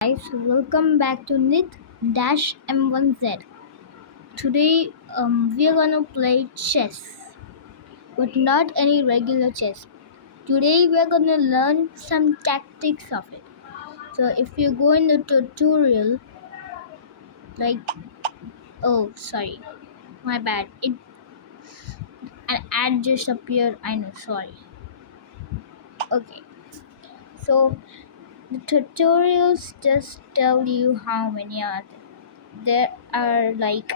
Guys, welcome back to Nith Dash M1Z. Today, we are gonna play chess, but not any regular chess. Today, we are gonna learn some tactics of it. So, if you go in the tutorial, like, oh, sorry, my bad, an ad just appeared. I know, sorry. Okay, so the tutorials just tell you how many are there. There are like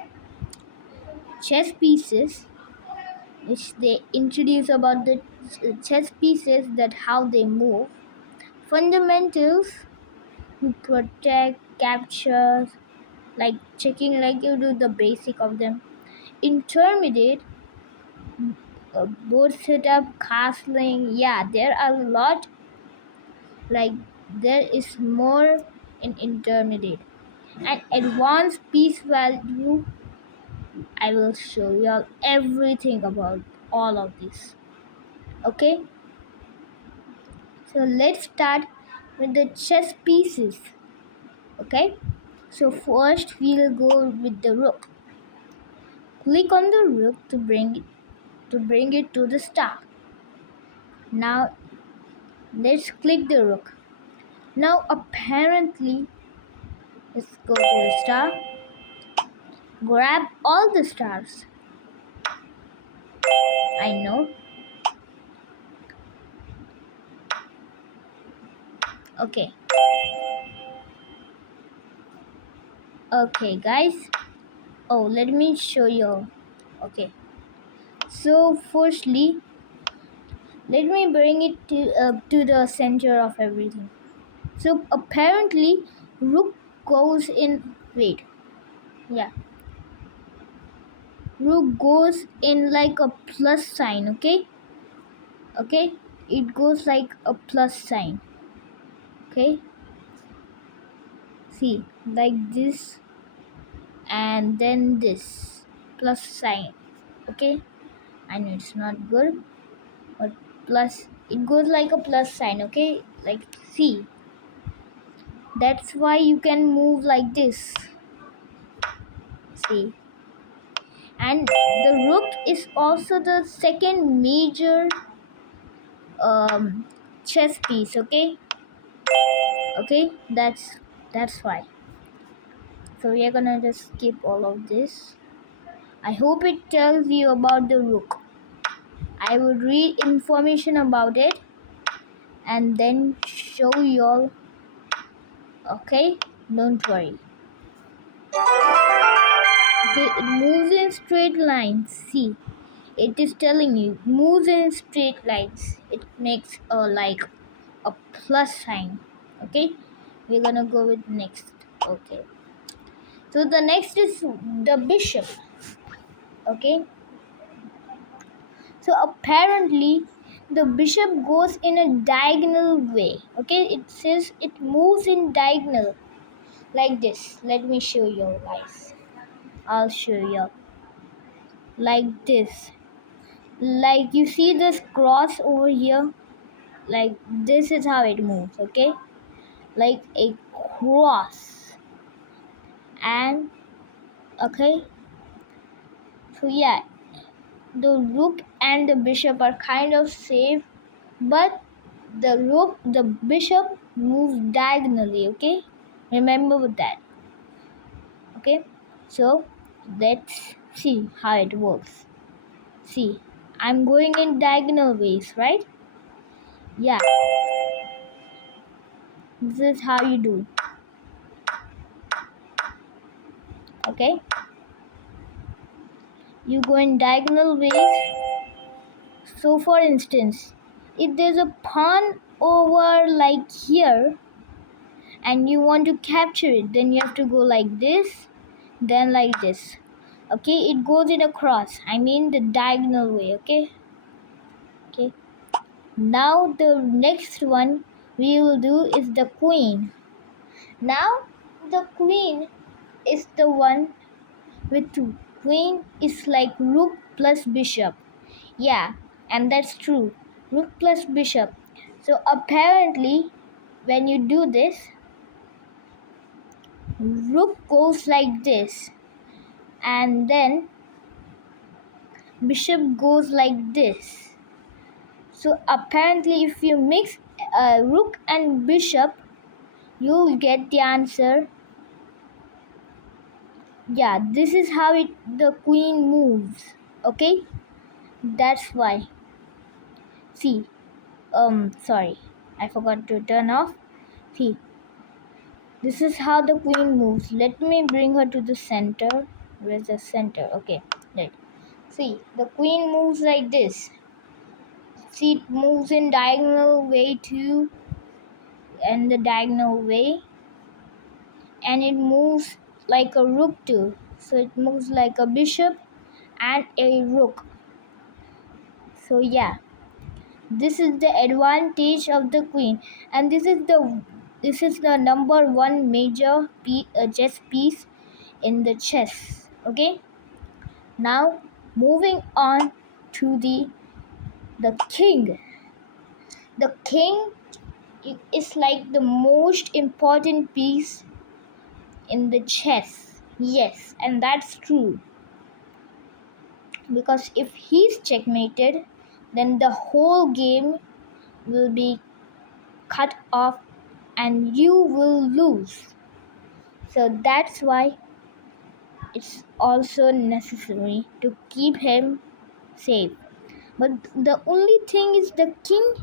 chess pieces which they introduce about the chess pieces, that how they move, fundamentals, who protect, capture, like checking, like you do the basic of them, intermediate, board setup, castling. Yeah, there are a lot, like there is more in intermediate. And advanced piece value, I will show you all everything about all of this. Okay, so let's start with the chess pieces. Okay, so first we'll go with the rook. Click on the rook to bring it to the star. Now let's click the rook. Now apparently, let's go to the star. Grab all the stars. I know. Okay. Okay, guys. Oh, let me show you. Okay. So firstly, let me bring it to the center of everything. So apparently, rook goes in. Wait, yeah, rook goes in like a plus sign. Okay, it goes like a plus sign. Okay, see, like this, and then this plus sign. Okay, I know it's not good, but plus it goes like a plus sign. Okay, like see, that's why you can move like this. See, and the rook is also the second major chess piece. Okay, that's why. So we are gonna just skip all of this. I hope it tells you about the rook. I will read information about it and then show you all. Okay, don't worry. Okay, it moves in straight lines. See, it is telling you moves in straight lines. It makes like a plus sign. Okay, we're gonna go with next. Okay, so the next is the bishop. Okay, so apparently the bishop goes in a diagonal way. Okay, it says it moves in diagonal like this. Let me show you guys. I'll show you like this. Like you see this cross over here, like this is how it moves. Okay, like a cross. And okay, so yeah, the rook and the bishop are kind of safe, but the bishop moves diagonally. Okay, remember that. Okay, so let's see how it works. See, I'm going in diagonal ways, right? Yeah, this is how you do. Okay, you go in diagonal ways. So for instance, if there's a pawn over like here and you want to capture it, then you have to go like this, then like this. Okay, it goes in a cross, I mean the diagonal way. Okay, now the next one we will do is the queen. Now the queen is the one with two. Queen is like rook plus bishop. Yeah, and that's true. Rook plus bishop. So apparently, when you do this, rook goes like this, and then bishop goes like this. So apparently if you mix rook and bishop, you'll get the answer. Yeah, this is how the queen moves. Okay, that's why. See, sorry, I forgot to turn off. See, this is how the queen moves. Let me bring her to the center. Where's the center? Okay, right. See, the queen moves like this. See, it moves in diagonal way too, and the diagonal way, and it moves like a rook too. So it moves like a bishop and a rook. So yeah, this is the advantage of the queen, and this is the number one major chess piece in the chess. Okay, now moving on to the king. The king is like the most important piece in the chess. Yes, and that's true, because if he's checkmated, then the whole game will be cut off and you will lose. So that's why it's also necessary to keep him safe. But the only thing is the king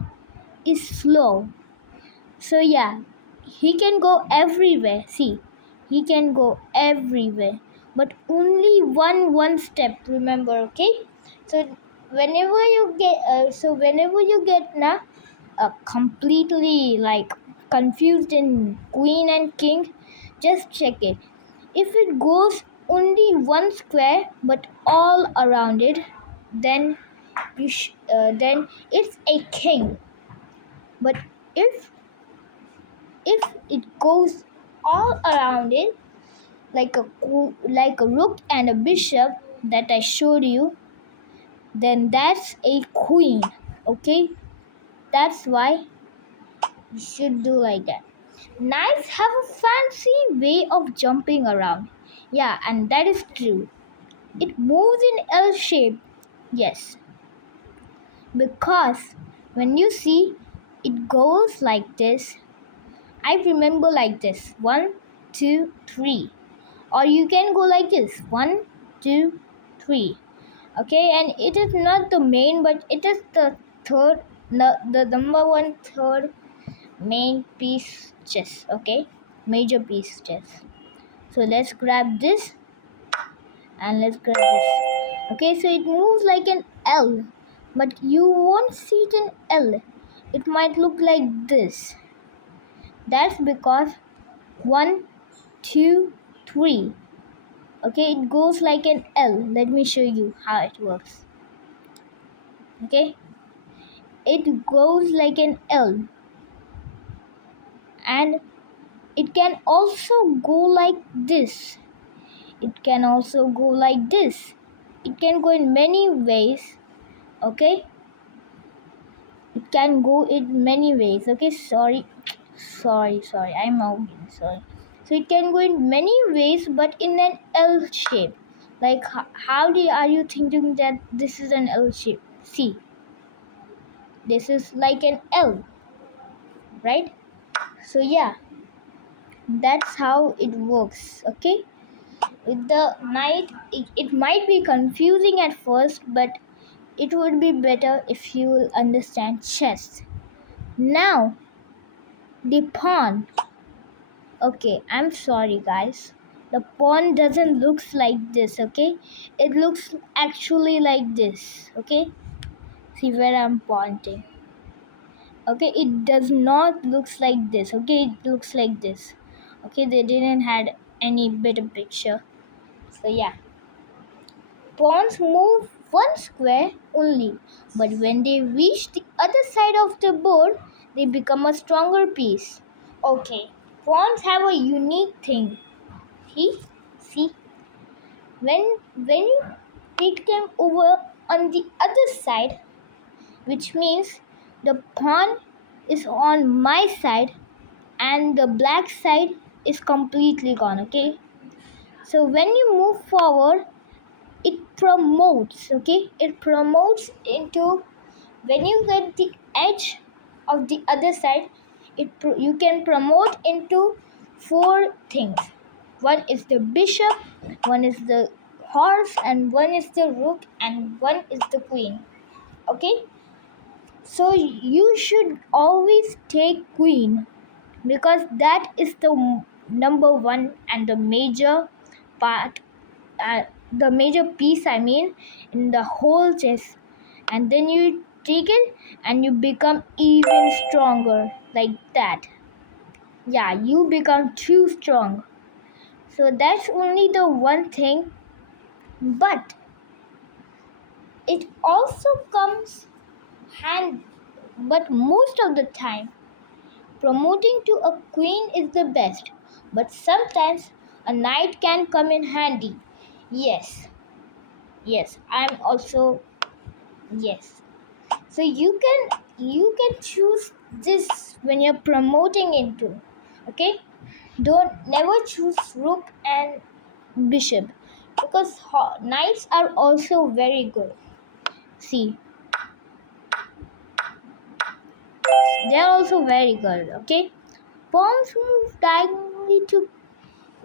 is slow. So yeah, he can go everywhere. See, he can go everywhere, but only one step. Remember, okay? So whenever you get now completely like confused in queen and king, just check it. If it goes only one square but all around it, then then it's a king. But if it goes all around it like a rook and a bishop that I showed you, then that's a queen. Okay, that's why you should do like that. Knights have a fancy way of jumping around. Yeah, and that is true. It moves in L shape. Yes, because when you see it goes like this, I remember like this 1, 2, 3. Or you can go like this 1, 2, 3. Okay, and it is not the main, but it is the third, the number one third main piece chess. Okay, major piece chess. So let's grab this and let's grab this. Okay, so it moves like an L, but you won't see it in L. It might look like this. That's because 1, 2, 3. Okay, it goes like an L. Let me show you how it works. Okay, it goes like an L, and it can also go like this. It can also go like this. It can go in many ways. Okay, it can go in many ways. Okay, sorry, I'm out. Sorry. So it can go in many ways, but in an L shape. Like are you thinking that this is an L shape? See, this is like an L, right? So yeah, that's how it works. Okay, with the knight, it might be confusing at first, but it would be better if you will understand chess. Now, the pawn. Okay, I'm sorry guys. The pawn doesn't look like this, okay? It looks actually like this, okay? See where I'm pointing. Okay, it does not looks like this, okay? It looks like this. Okay, they didn't had any better picture. So yeah. Pawns move one square only, but when they reach the other side of the board, they become a stronger piece. Okay, pawns have a unique thing. See, when you take them over on the other side, which means the pawn is on my side and the black side is completely gone. Okay, so when you move forward, it promotes. Okay, it promotes into, when you get the edge of the other side, you can promote into four things. One is the bishop, one is the horse, and one is the rook, and one is the queen. Okay, so you should always take queen, because that is the number one and the major part, the major piece, I mean, in the whole chess. And then you take it and you become even stronger, like that. Yeah, you become too strong. So that's only the one thing, but it also comes hand. But most of the time, promoting to a queen is the best. But sometimes a knight can come in handy. Yes, yes, I'm also, yes. So you can choose this when you're promoting into. Okay, don't never choose rook and bishop, because knights are also very good. See, they are also very good. Okay, pawns move diagonally to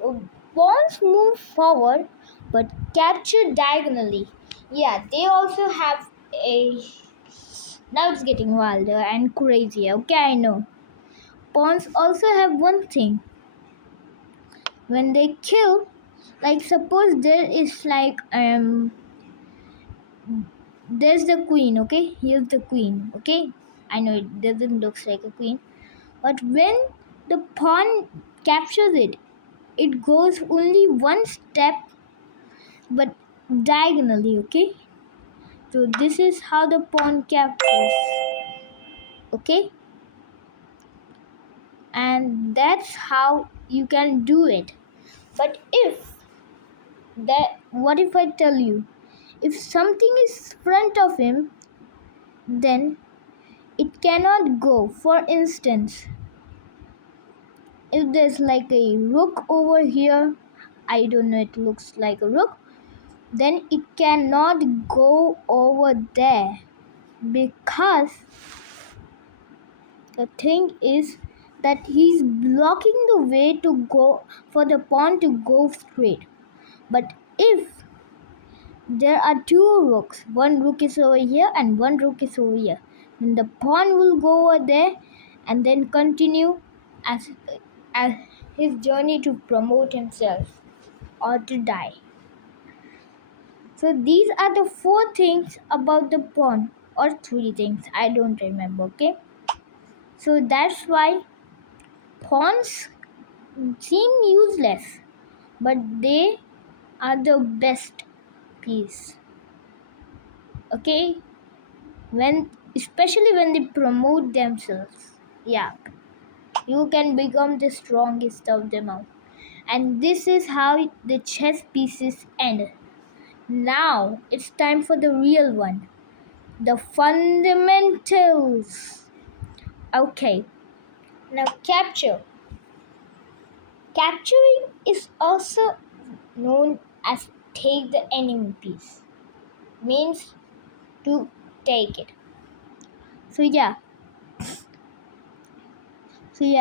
uh, pawns move forward, but capture diagonally. Yeah, they also have a. Now it's getting wilder and crazier. Okay, I know. Pawns also have one thing. When they kill, like suppose there is like there's the queen. Okay, here's the queen. Okay, I know it doesn't look like a queen, but when the pawn captures it, it goes only one step, but diagonally. Okay, so this is how the pawn captures. Okay, and that's how you can do it. But what if I tell you, if something is front of him, then it cannot go. For instance, if there's like a rook over here, I don't know, it looks like a rook, then it cannot go over there, because the thing is that he's blocking the way to go for the pawn to go straight. But if there are two rooks, one rook is over here and one rook is over here, then the pawn will go over there and then continue as, as his journey to promote himself or to die. So these are the four things about the pawn, or three things, I don't remember. Okay, so that's why pawns seem useless, but they are the best piece. Okay, especially when they promote themselves, yeah, you can become the strongest of them all. And this is how the chess pieces end. Now it's time for the real one, the fundamentals. Okay, now capturing is also known as take the enemy piece, means to take it. So yeah,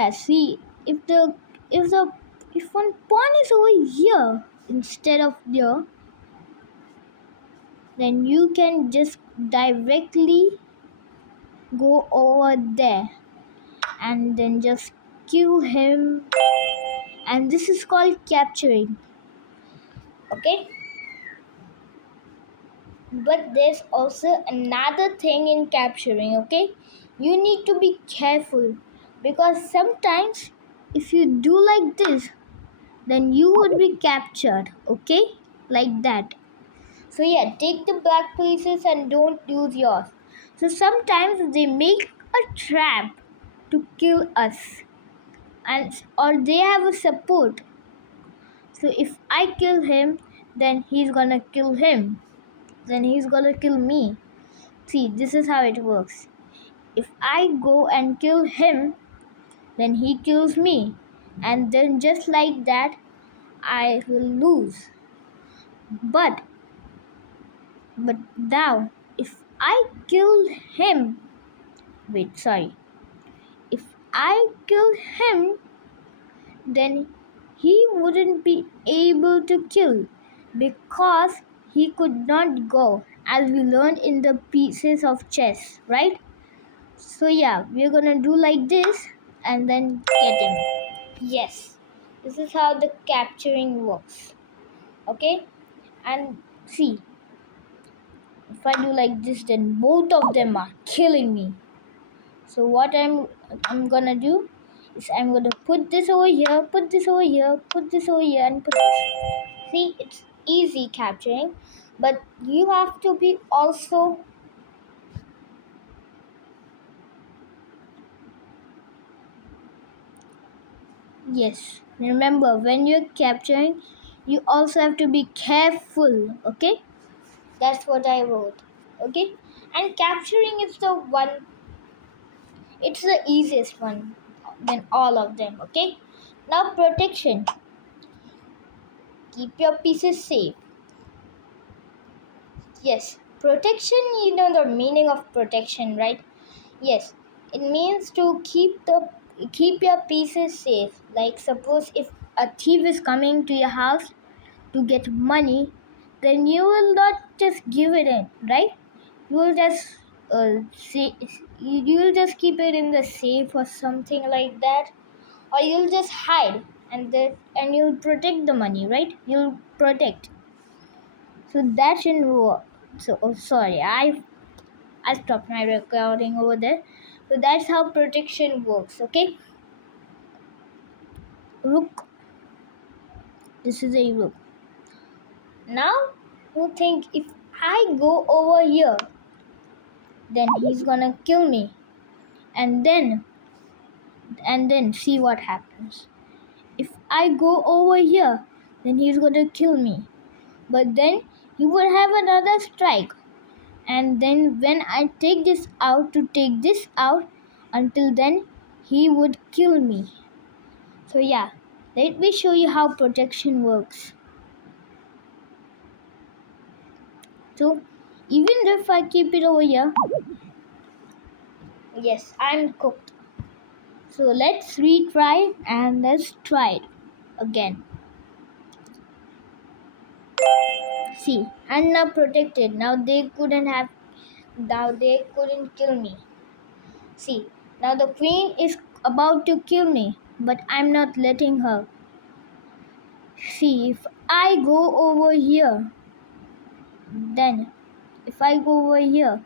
see, if the if the if one pawn is over here instead of there, then you can just directly go over there and then just kill him, and this is called capturing. Okay, but there's also another thing in capturing. Okay, you need to be careful, because sometimes if you do like this, then you would be captured. Okay, like that. So yeah, take the black pieces and don't use yours. So sometimes they make a trap to kill us, and or they have a support. So if I kill him, then he's gonna kill him. Then he's gonna kill me. See, this is how it works. If I go and kill him, then he kills me. and then just like that I will lose. But now if I kill him, wait, sorry. If I kill him, then he wouldn't be able to kill because he could not go, as we learned in the pieces of chess, right? So yeah, we're gonna do like this and then get him. Yes, this is how the capturing works. Okay, and see, if I do like this, then both of them are killing me. So what I'm gonna do is I'm gonna put this over here, put this over here, put this over here, and put this. See, it's easy capturing, but you have to be also. Yes, remember when you're capturing, you also have to be careful. Okay, that's what I wrote. Okay, and capturing is the one. It's the easiest one than all of them. Okay, now protection. Keep your pieces safe. Yes, protection, you know the meaning of protection, right? Yes, it means to keep your pieces safe. Like suppose if a thief is coming to your house to get money, then you will not just give it in, right? You will just see, you will just keep it in the safe or something like that, or you'll just hide and you'll protect the money, right? You'll protect. So that shouldn't work. So sorry, I stopped my recording over there. So that's how protection works. Okay, rook. This is a rook. Now you think if I go over here, then he's gonna kill me, and then see what happens. If I go over here, then he's gonna kill me. But then he will have another strike, and then when I take this out to take this out, until then he would kill me. So yeah, let me show you how protection works. So even if I keep it over here, yes, I'm cooked. So let's retry and let's try it again. See, I'm now protected. Now they couldn't kill me. See, now the queen is about to kill me, but I'm not letting her. See, if I go over here, then if I go over here,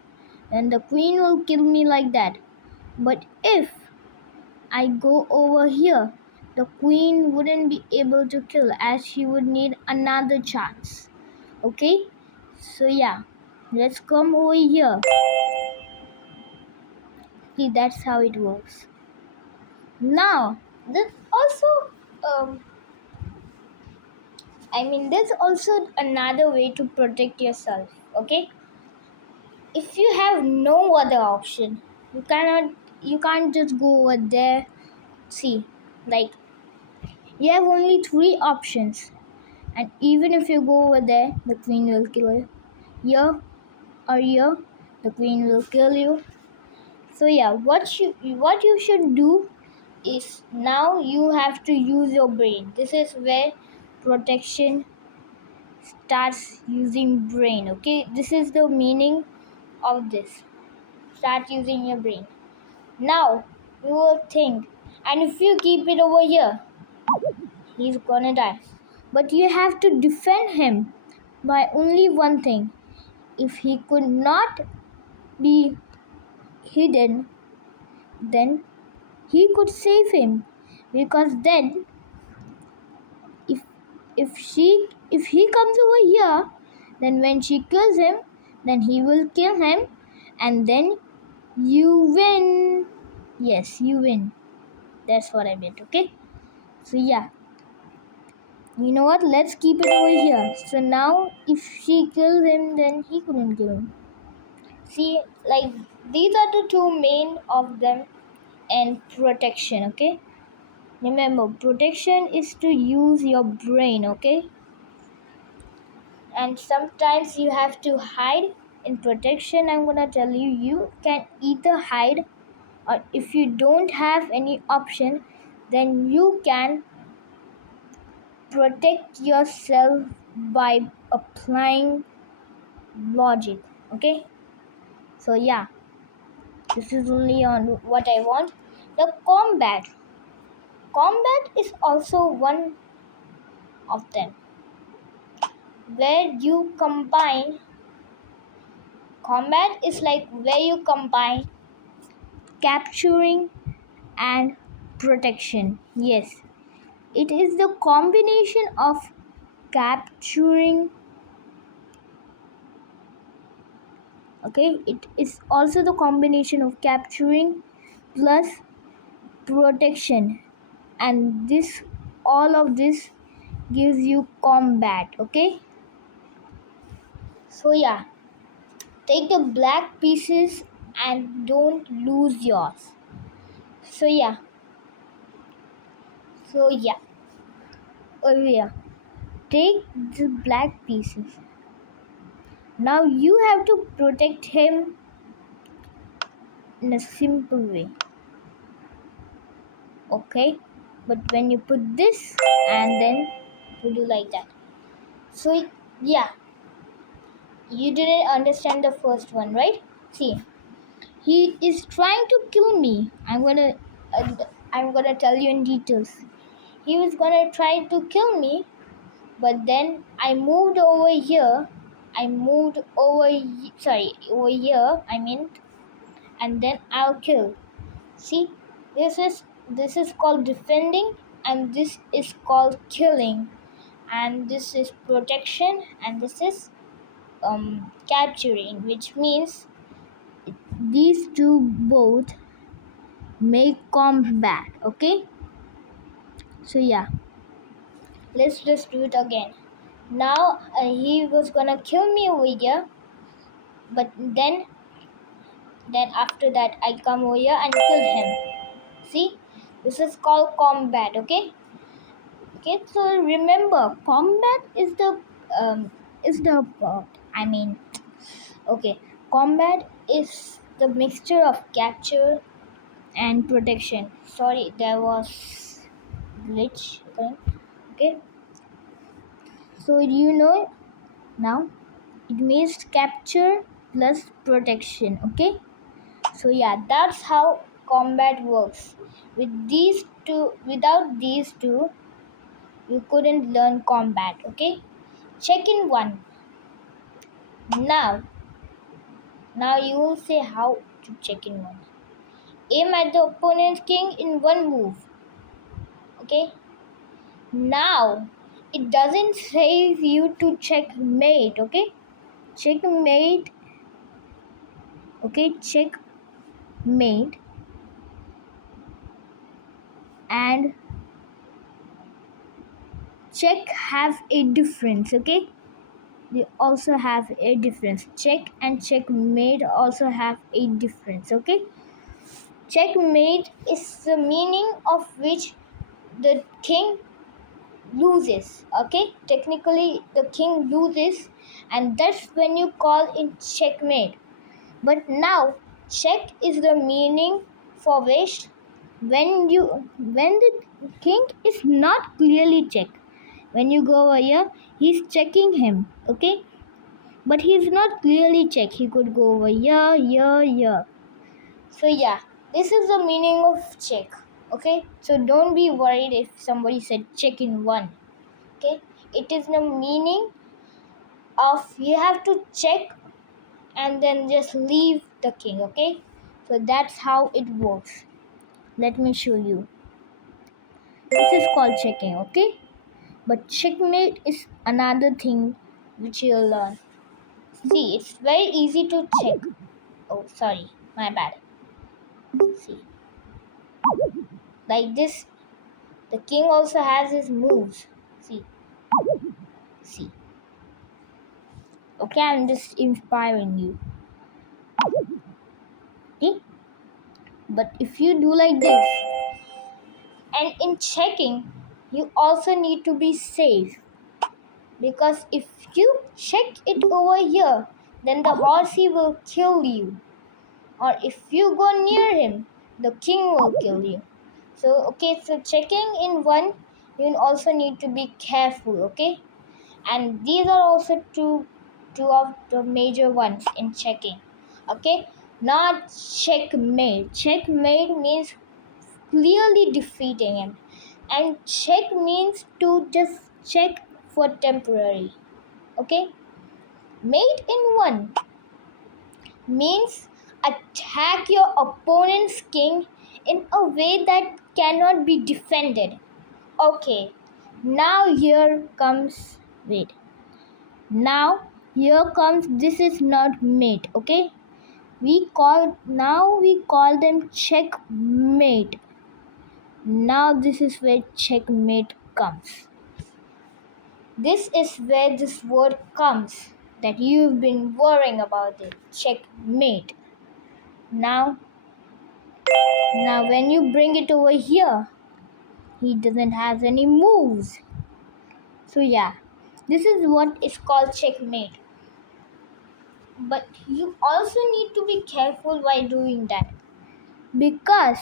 then the queen will kill me like that. But if I go over here, the queen wouldn't be able to kill as she would need another chance. Okay? So yeah, let's come over here. See, that's how it works. Now, there's also there's also another way to protect yourself. Okay? If you have no other option, you can't just go over there. See, like you have only 3 options, and even if you go over there, the queen will kill you. Here or here, the queen will kill you. So yeah, what you should do is now you have to use your brain. This is where protection starts using brain. Okay, this is the meaning of this. Start using your brain. Now you will think, and if you keep it over here, he's gonna die. But you have to defend him by only one thing. If he could not be hidden, then he could save him. Because then if if he comes over here, then when she kills him, then he will kill him, and then you win. Yes, you win. That's what I meant. Okay, so yeah, you know what, let's keep it over here. So now if she kills him, then he couldn't kill him. See, like these are the two main of them and protection. Okay, Remember, protection is to use your brain, okay? And sometimes you have to hide. In protection, I'm gonna tell you, you can either hide, or if you don't have any option, then you can protect yourself by applying logic, okay? So yeah, this is only on what I want. The combat is also one of them, where you combine. Combat is like where you combine capturing and protection. Yes, it is the combination of capturing. Okay, it is also the combination of capturing plus protection, and this all of this gives you combat. Okay, so yeah, take the black pieces and don't lose yours. So yeah, so yeah, yeah, take the black pieces. Now you have to protect him in a simple way. Okay, but when you put this and then you do like that. So yeah, you didn't understand the first one, right? See, he is trying to kill me. Uh, I'm gonna tell you in details. He was gonna try to kill me, but then I moved over here. Over here. I mean, and then I'll kill. See, this is called defending, and this is called killing, and this is protection, and this is capturing, which means these two both make combat. Okay, so yeah, let's just do it again. Now he was gonna kill me over here, but then after that I come over here and kill him. See, this is called combat. Okay, so remember, combat is the um is the I mean, okay, combat is the mixture of capture and protection. Sorry, there was glitch. Okay, so you know now it means capture plus protection. Okay, so yeah, that's how combat works. Without these two, you couldn't learn combat. Okay, check in one. Now you will say how to check in one. Aim at the opponent's king in one move. Okay. Now it doesn't say you to checkmate. Okay. Checkmate. Okay. Checkmate and check have a difference. Okay. They also have a difference. Check and checkmate also have a difference. Okay. Checkmate is the meaning of which the king loses. Okay, technically the king loses, and that's when you call in checkmate. But now check is the meaning for which when the king is not clearly checked. When you go over here, he's checking him. Okay, but he's not clearly checked. He could go over here. So yeah, this is the meaning of check. Okay, so don't be worried if somebody said check in one. Okay, it is the meaning of you have to check and then just leave the king. Okay, so that's how it works. Let me show you. This is called checking. Okay, but checkmate is another thing which you'll learn. See, it's very easy to check. Oh, sorry, my bad. See, like this, the king also has his moves. See. Okay, I'm just inspiring you. Okay, but if you do like this And in checking, you also need to be safe, because if you check it over here, then the horsey will kill you, or if you go near him, the king will kill you. So okay, so checking in one, you also need to be careful, okay? And these are also two of the major ones in checking, okay? Not checkmate. Checkmate means clearly defeating him, and check means to just check for temporary, okay? Mate in one means attack your opponent's king in a way that cannot be defended. Okay, now here comes, wait, now here comes, this is not mate, okay? We call them checkmate. Now this is where checkmate comes. This is where this word comes that you've been worrying about it. Checkmate. Now when you bring it over here, he doesn't have any moves. So yeah, this is what is called checkmate. But you also need to be careful while doing that, because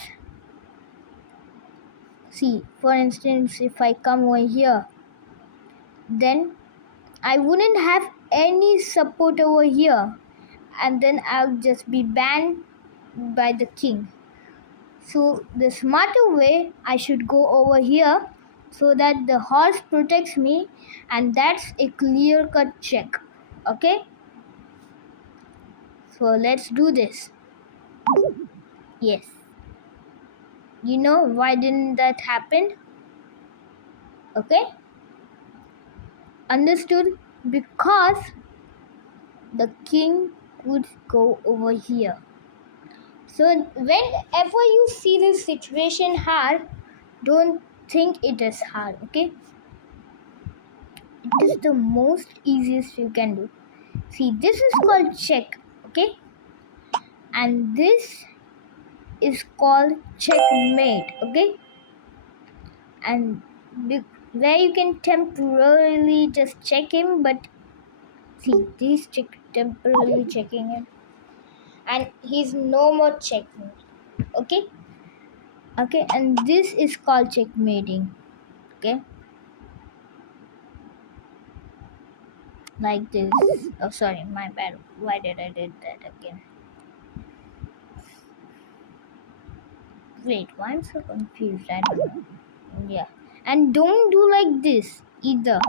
see, for instance, if I come over here, then I wouldn't have any support over here, and then I'll just be banned by the king. So the smarter way, I should go over here so that the horse protects me, and that's a clear-cut check. Okay? So let's do this. Yes. You know why didn't that happen? Okay? Understood? Because the king would go over here. So whenever you see this situation hard, don't think it is hard, okay? It is the most easiest you can do. See, this is called check, okay? And this is called checkmate, okay? And where you can temporarily just check him, but see, this temporarily checking him, and he's no more checking, okay? Okay, and this is called checkmating, okay? Like this. Oh, sorry, my bad. Why did I did that again? Wait, why I'm so confused? I don't know. Yeah, and don't do like this either,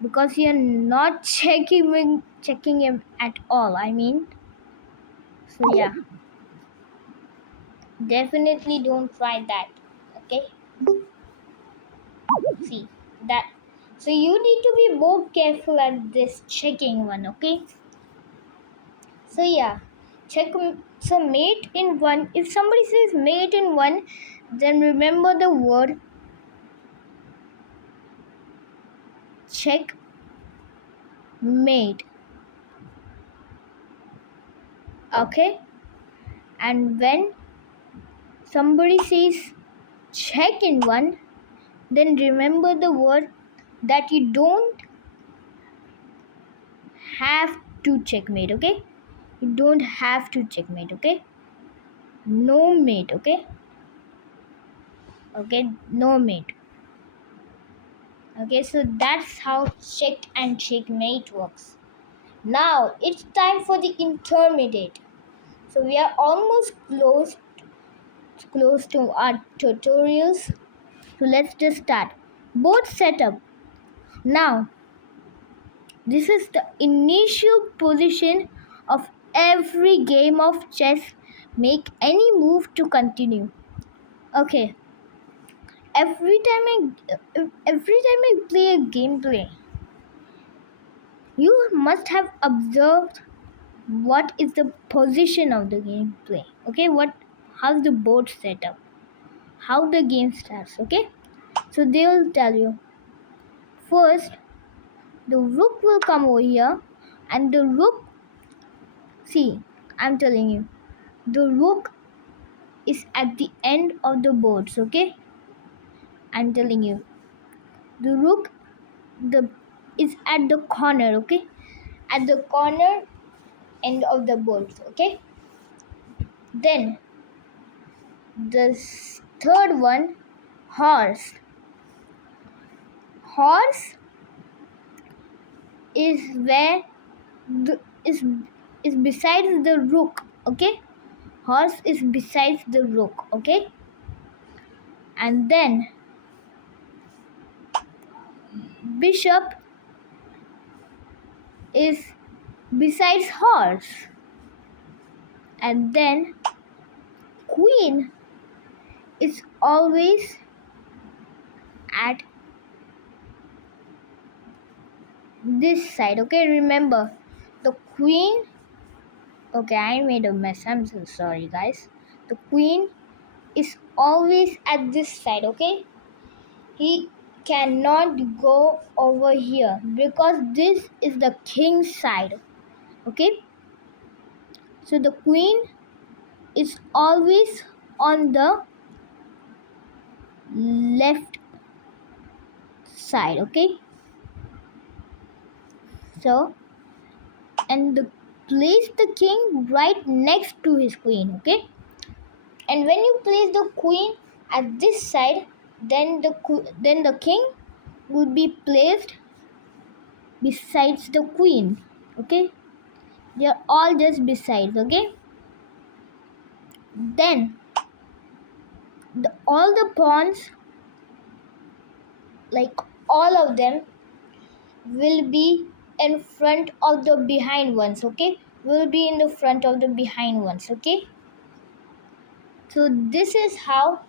because you're not checking him at all. I mean, so yeah, definitely don't try that. Okay, see that. So you need to be more careful at this checking one. Okay. So yeah, check. So mate in one. If somebody says mate in one, then remember the word check mate. Okay, and when somebody says check in one, then remember the word that you don't have to checkmate, okay? You don't have to checkmate, okay? No mate, okay? Okay, no mate. Okay, so that's how check and checkmate works. Now it's time for the intermediate. So we are almost close to our tutorials. So let's just start. Board setup. Now this is the initial position of every game of chess. Make any move to continue. Okay. Every time I play a gameplay, you must have observed what is the position of the gameplay. Okay, how's the board set up, how the game starts. Okay, so they will tell you first the rook will come over here, and the rook, see, I'm telling you, the rook is at the end of the boards, okay? I'm telling you. The rook the is at the corner, okay? At the corner end of the board, okay? Then the third one, horse. Horse is where the is besides the rook, okay? Horse is besides the rook, okay? And then bishop is besides horse, and then queen is always at this side, okay? Remember, the queen, okay, I made a mess, I'm so sorry guys. The queen is always at this side, okay? He cannot go over here because this is the king's side, okay? So the queen is always on the left side, okay? So, and place the king right next to his queen, okay? And when you place the queen at this side, then the king will be placed besides the queen, okay? They're all just besides, okay? Then all the pawns, like all of them, will be in front of the behind ones, okay? Will be in the front of the behind ones, okay? So this is how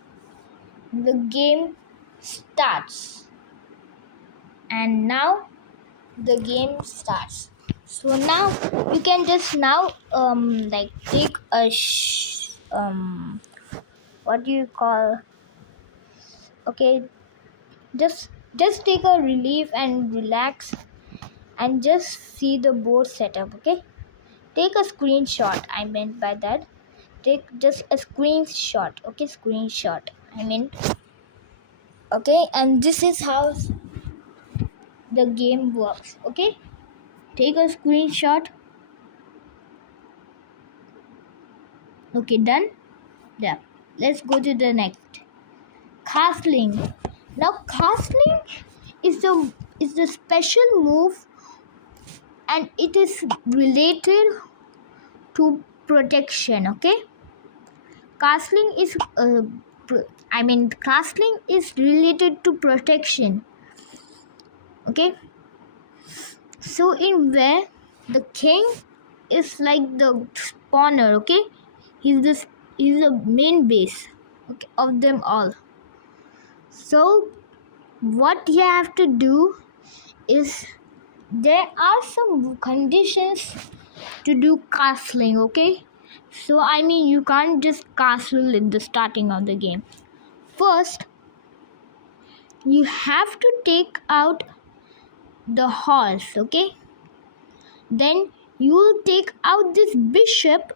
the game starts. And now the game starts. So now you can just now like take a what do you call, okay, just take a relief and relax and just see the board setup, okay? Take a screenshot, I meant by that. Take just a screenshot, okay? Screenshot, I meant. Okay, and this is how the game works, okay? Take a screenshot. Okay, done. Yeah, let's go to the next. Castling. Now castling is the special move, and it is related to protection, okay? Castling is castling is related to protection, okay? So in where the king is like the spawner, okay? He's the main base, okay, of them all. So what you have to do is, there are some conditions to do castling, okay? So I mean, you can't just castle in the starting of the game. First, you have to take out the horse, okay? Then you will take out this bishop,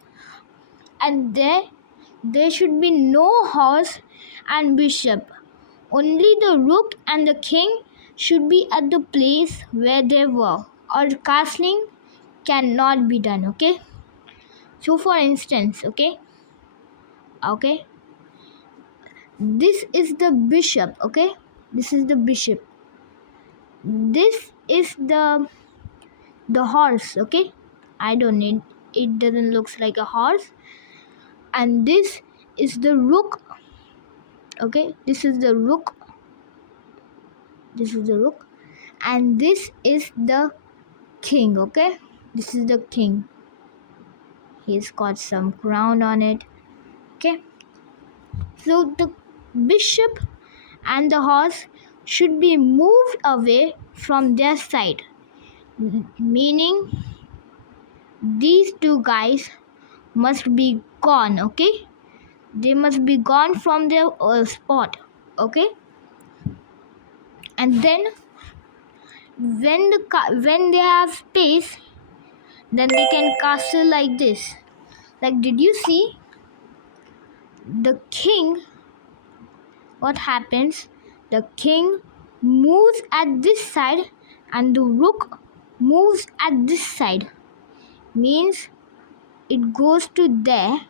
and there should be no horse and bishop. Only the rook and the king should be at the place where they were, or castling cannot be done, okay? So for instance, okay, this is the bishop, okay? This is the bishop. This is the horse, okay? I don't need, it doesn't looks like a horse. And this is the rook, okay? This is the rook. This is the rook. And this is the king, okay? This is the king. He's got some crown on it, okay? So the bishop and the horse should be moved away from their side, meaning these two guys must be gone, okay? They must be gone from their spot, okay? And then when they have space, then they can castle like this. Like, did you see the king? What happens? the king moves at this side and the rook moves at this side, means it goes to there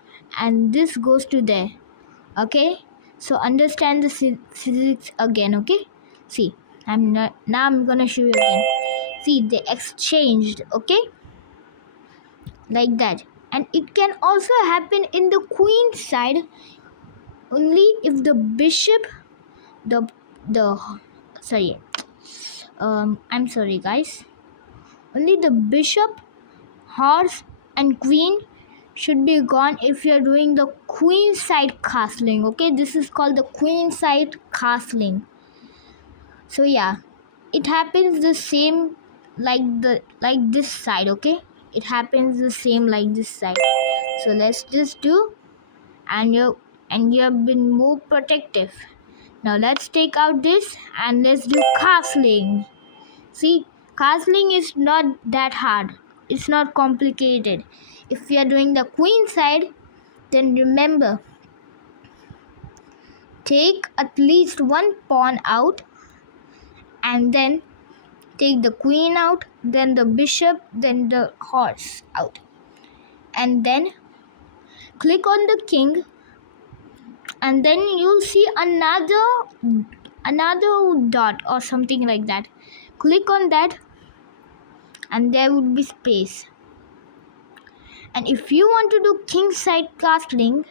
and this goes to there. Okay, so understand the physics again. Okay, see, I'm gonna show you again. See, they exchanged. Okay, like that. And it can also happen in the queen side only if the bishop, the sorry, I'm sorry guys, only the bishop, horse and queen should be gone if you're doing the queen side castling. Okay, this is called the queen side castling. So yeah, it happens the same like this side. Okay, it happens the same like this side. So let's just do, and you have been more protective. Now let's take out this and let's do castling. See, castling is not that hard. It's not complicated. If you are doing the queen side, then remember, take at least one pawn out and then take the queen out, then the bishop, then the horse out. And then click on the king and then you'll see another dot or something like that. Click on that and there would be space. And if you want to do king side castling,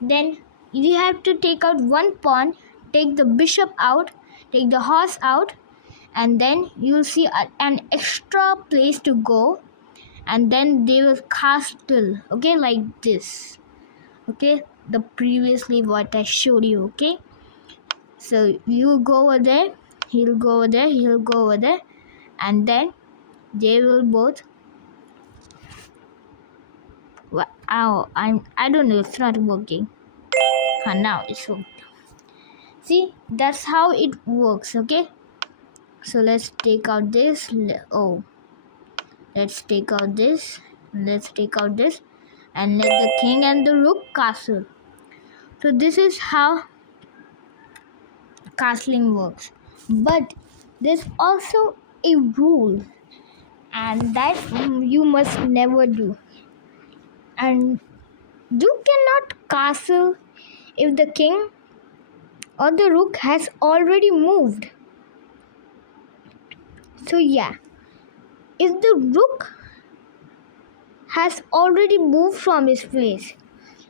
then you have to take out one pawn, take the bishop out, take the horse out, and then you'll see an extra place to go, and then they will castle. Okay, like this. Okay, the previously what I showed you. Okay, so you go over there, he'll go over there, he'll go over there, and then they will both. I don't know. It's not working. Now it's working. See, that's how it works. Okay, so let's take out this. Let's take out this. Let's take out this, and let the king and the rook castle. So this is how castling works. But there's also a rule, and that you must never do. And you cannot castle if the king or the rook has already moved. So yeah, if the rook has already moved from his place,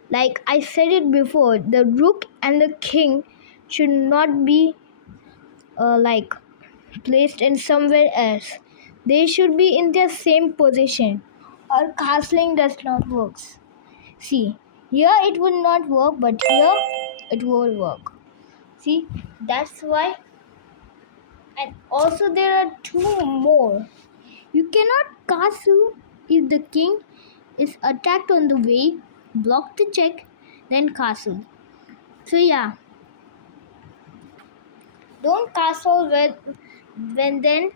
like I said it before, the rook and the king should not be placed in somewhere else. They should be in their same position, or castling does not work. See, here it would not work, but here it will work. See, that's why. And also there are two more. You cannot castle if the king is attacked on the way, block the check, then castle. So yeah, don't castle when then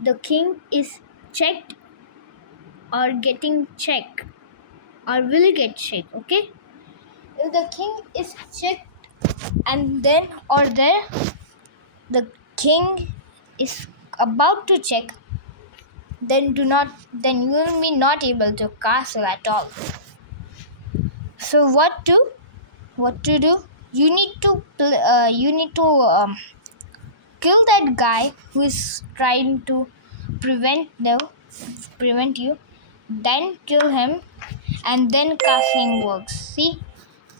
the king is checked or getting checked or will get checked. Okay, if the king is checked and then or there the king is about to check, then you will be not able to castle at all. So what to do? You need to kill that guy who is trying to prevent you. Then kill him, and then castling works. See,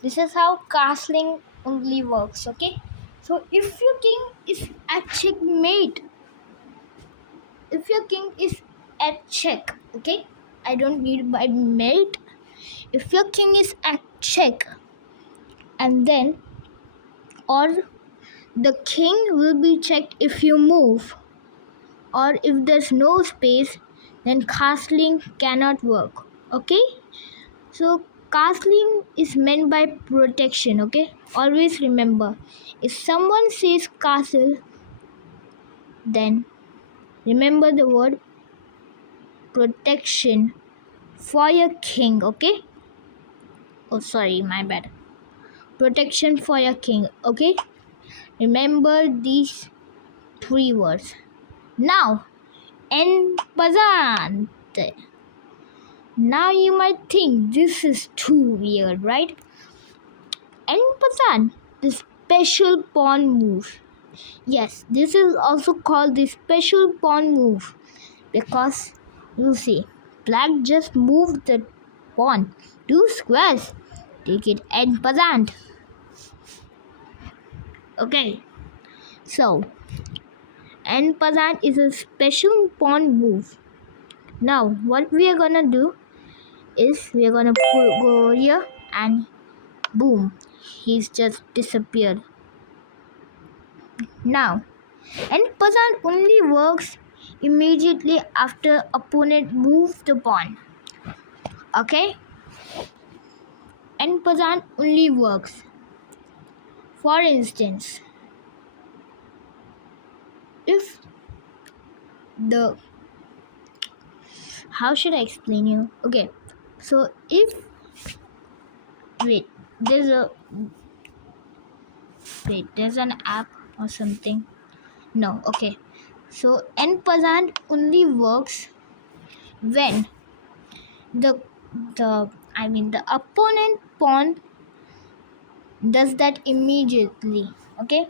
this is how castling only works. Okay. So if your king is at checkmate, if your king is at check, okay, I don't need by mate. If your king is at check, and then or the king will be checked if you move, or if there's no space, then castling cannot work. Okay, so castling is meant by protection. Okay, always remember, if someone says castle, then remember the word protection for your king. Okay, oh sorry, my bad. Protection for your king. Okay, Remember these three words. Now, en passant. Now you might think this is too weird, right? En passant, the special pawn move. Yes, this is also called the special pawn move because you see, black just moved the pawn 2 squares. Take it en passant. Okay, so en passant is a special pawn move. Now, what we are gonna do is we are gonna go here and boom, he's just disappeared. Now, en passant only works immediately after opponent moves the pawn. Okay? En passant only works. For instance, if the how should I explain you? Okay, so if wait, there's an app or something. No, okay. So en passant only works when the the opponent pawn does that immediately. Okay.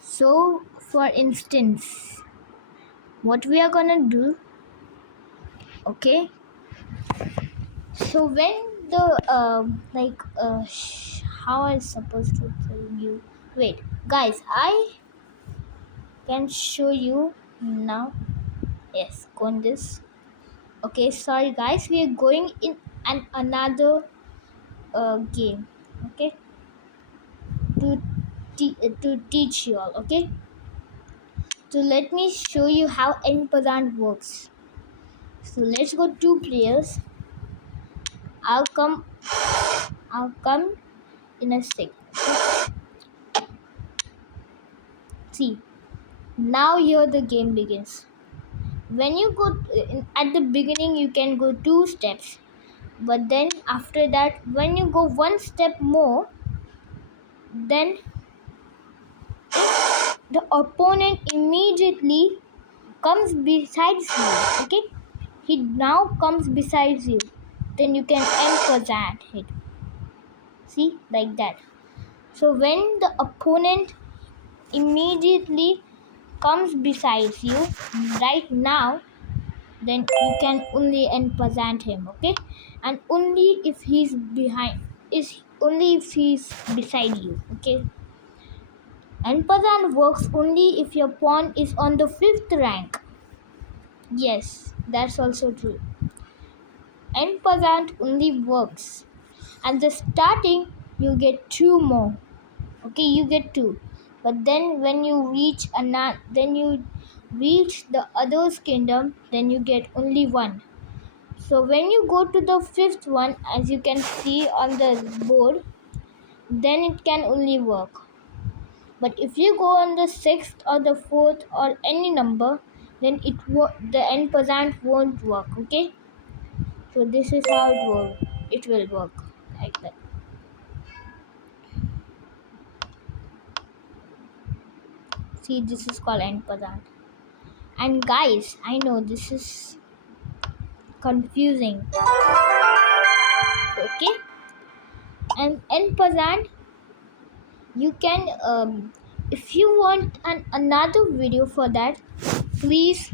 So for instance, what we are gonna do? Okay. So when the how I supposed to tell you? Wait, guys, I can show you now. Yes, go on this. Okay, sorry guys, we are going in another game. Okay, to to teach you all. Okay, so let me show you how en passant works. So let's go 2 players. I'll come. I'll come in a sec. See, now here the game begins. When you go at the beginning, you can go 2 steps, but then after that, when you go 1 step more, then the opponent immediately comes besides you. Okay, he now comes besides you. Then you can en passant it. See, like that. So when the opponent immediately comes besides you right now, then you can only en passant him. Okay, and only if he's beside you. Okay, en passant works only if your pawn is on the 5th rank. Yes, that's also true. En passant only works at the starting. You get 2 more. Okay, you get 2, but then when you reach the other's kingdom, then you get only 1. So when you go to the 5th one, as you can see on the board, then it can only work. But if you go on the 6th or the 4th or any number, then the en passant won't work. Okay, so this is how it will work like that. See, this is called en passant. And guys, I know this is confusing. Okay, and en passant, you can if you want another video for that, please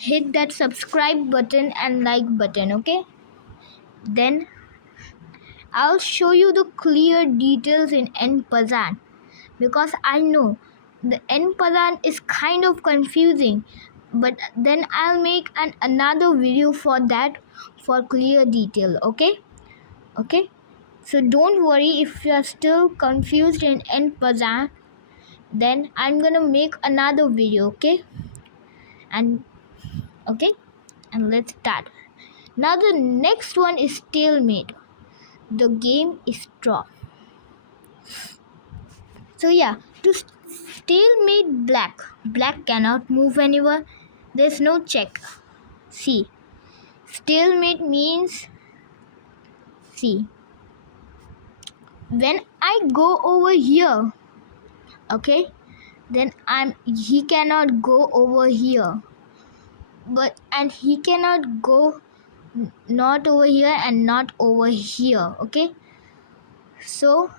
hit that subscribe button and like button. Okay, then I'll show you the clear details in en passant, because I know the en passant is kind of confusing, but then I'll make another video for that for clear detail. Okay, so don't worry if you're still confused in en passant, then I'm gonna make another video. And let's start. Now the next one is stalemate. The game is draw. So yeah, to stalemate black cannot move anywhere. There's no check. See, stalemate means, see, when I go over here, okay, then he cannot go over here, and he cannot go not over here and not over here, okay. So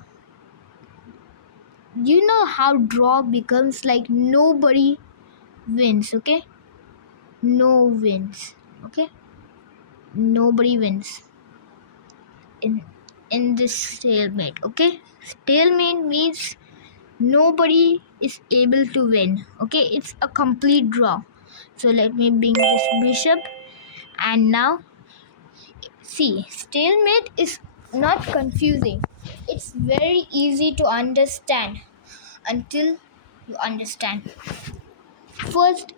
you know how draw becomes like nobody wins, okay. No wins, okay. Nobody wins in this stalemate, okay. Stalemate means nobody is able to win, okay. It's a complete draw. So let me bring this bishop, and now see, stalemate is not confusing. It's very easy to understand until you understand. First,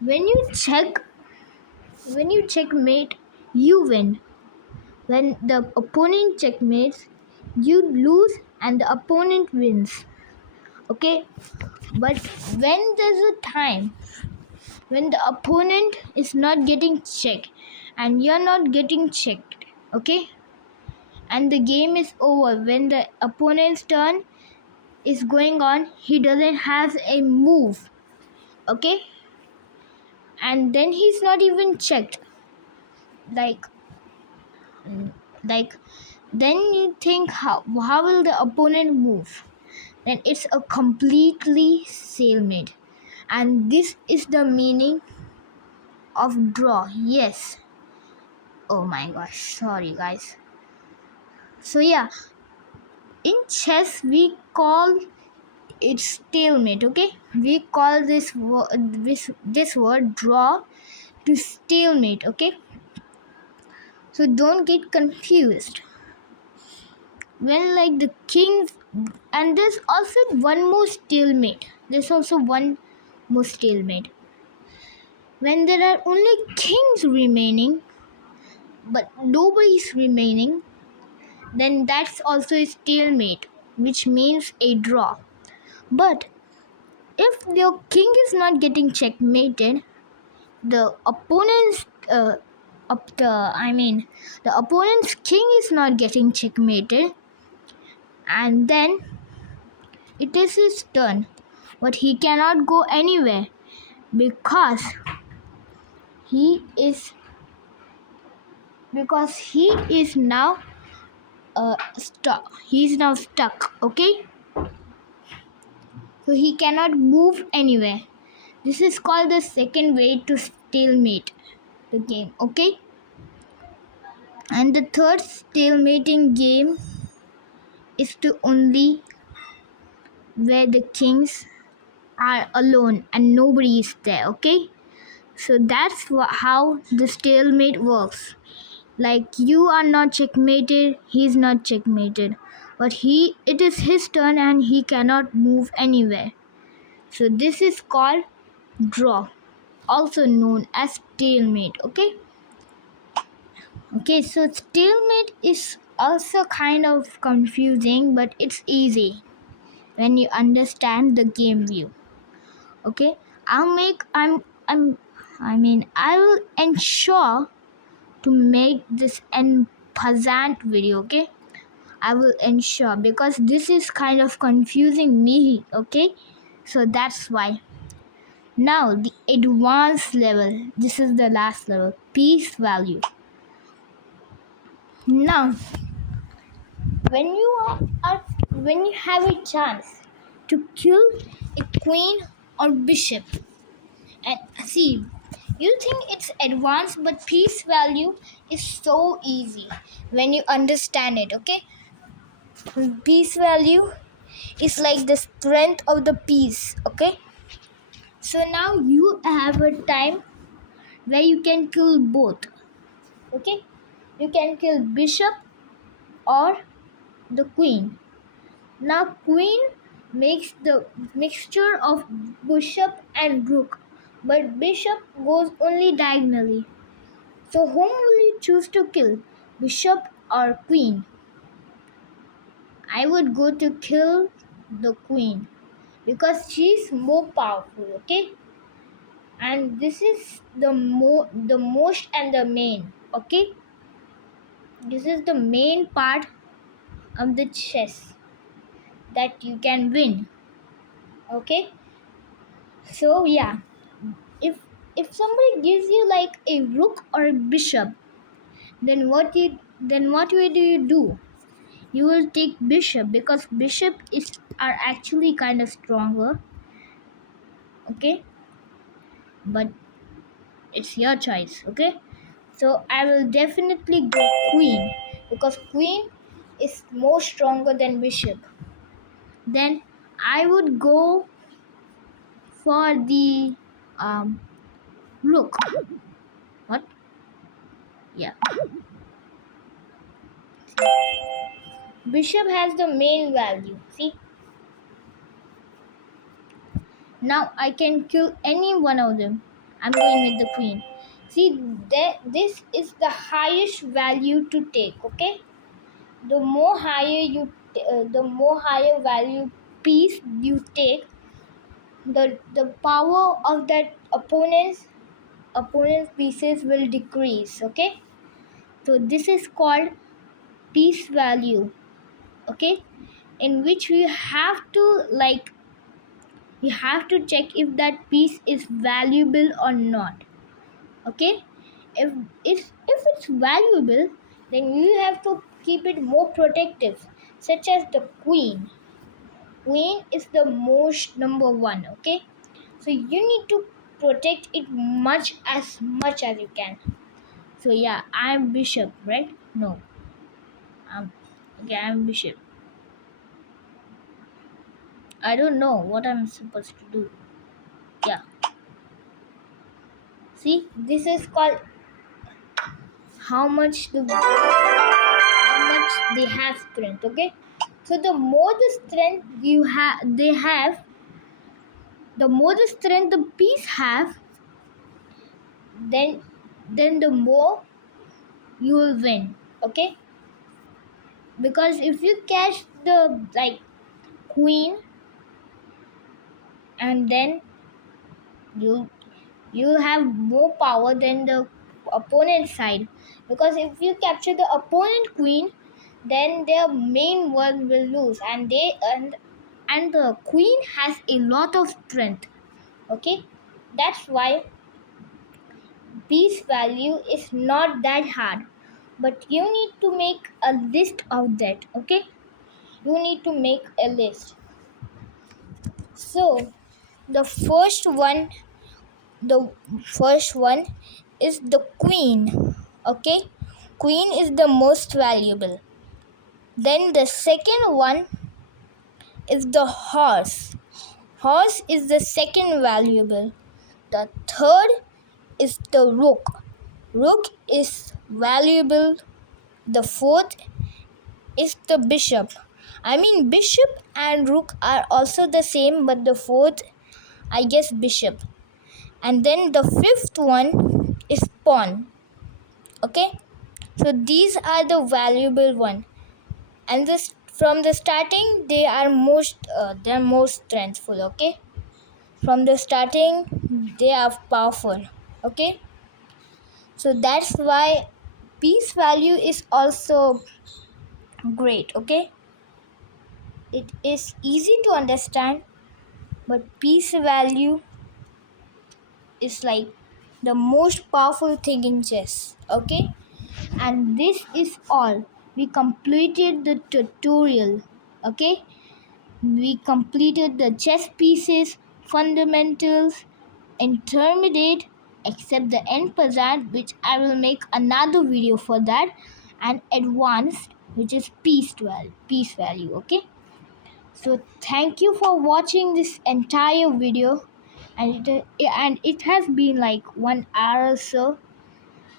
when you checkmate, you win. When the opponent checkmates, you lose and the opponent wins. Okay? But when there's a time when the opponent is not getting checked and you're not getting checked, okay? And the game is over, when the opponent's turn is going on, he doesn't have a move, okay? And then he's not even checked. Like then you think, how will the opponent move? Then it's a completely stalemate. And this is the meaning of draw. Yes. Oh my gosh, sorry guys. So yeah, in chess we call it stalemate, okay. We call this word draw to stalemate, okay. So don't get confused. When like the kings, and there's also one more stalemate. There's also one more stalemate. When there are only kings remaining, but nobody's remaining, then that's also a stalemate, which means a draw. But if your king is not getting checkmated, the opponent's the opponent's king is not getting checkmated, and then it is his turn, but he cannot go anywhere because he is now stuck. He's now stuck, okay? So he cannot move anywhere. This is called the second way to stalemate the game, okay? And the third stalemating game is to only where the kings are alone and nobody is there, okay. So that's how the stalemate works. Like, you are not checkmated, he's not checkmated, but it is his turn and he cannot move anywhere. So this is called draw, also known as stalemate, okay. So stalemate is also kind of confusing, but it's easy when you understand the game view, okay. I will ensure to make this an pleasant video, okay. I will ensure, because this is kind of confusing me, okay. So that's why. Now the advanced level, this is the last level, piece value. Now when you have a chance to kill a queen or bishop, and see, you think it's advanced, but piece value is so easy when you understand it, okay. Piece value is like the strength of the piece, okay. So now you have a time where you can kill both, okay. You can kill bishop or the queen. Now queen makes the mixture of bishop and rook, but bishop goes only diagonally. So whom will you choose to kill, bishop or queen? I would go to kill the queen because she's more powerful, okay. And this is the most and the main, okay. This is the main part of the chess. that you can win. Okay, so yeah, if somebody gives you like a rook or a bishop, then what way do you do? You will take bishop because bishop is are actually kind of stronger. Okay, but it's your choice. Okay, so I will definitely go queen because queen is more stronger than bishop. Then I would go for the rook. What? Yeah, bishop has the main value. See, now I can kill any one of them. I'm going with the queen. See, this is the highest value to take. Okay, the more higher value piece you take, the power of that opponent's pieces will decrease. Okay, so this is called piece value. Okay, in which we have to check if that piece is valuable or not. Okay, if it's valuable, then you have to keep it more protective, such as the queen is the most number one. Okay, so you need to protect it much as you can. So yeah, I'm bishop, right? No, I'm bishop. I don't know what I'm supposed to do. Yeah, see, this is called how much they have strength. Okay, so the more the strength they have, the more the strength the piece have, then the more you will win. Okay, because if you catch the like queen, and then you you have more power than the opponent side, because if you capture the opponent queen, then their main one will lose, and the queen has a lot of strength. Okay, that's why piece value is not that hard, but you need to make a list of that. Okay, you need to make a list. So the first one the first one is the queen. Okay, queen is the most valuable. Then the second one is the horse. Horse is the second valuable. The third is the rook. Rook is valuable. The fourth is the bishop. I mean, bishop and rook are also the same, but the fourth, I guess, bishop. And then the fifth one is pawn. Okay, so these are the valuable one, and this from the starting they are most strengthful. Okay, from the starting they are powerful. Okay, so that's why piece value is also great. Okay, it is easy to understand, but piece value is like the most powerful thing in chess. Okay, and this is all. We completed the tutorial. Okay, we completed the chess pieces, fundamentals, intermediate, except the end peasant, which I will make another video for that, and advanced, which is piece value. Okay, so thank you for watching this entire video, and it has been like 1 hour or so.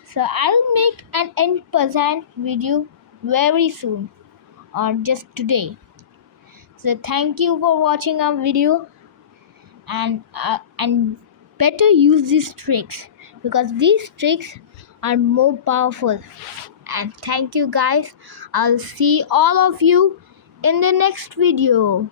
So I'll make an end peasant video very soon, or just today. So thank you for watching our video, and better use these tricks because these tricks are more powerful. And thank you guys. I'll see all of you in the next video.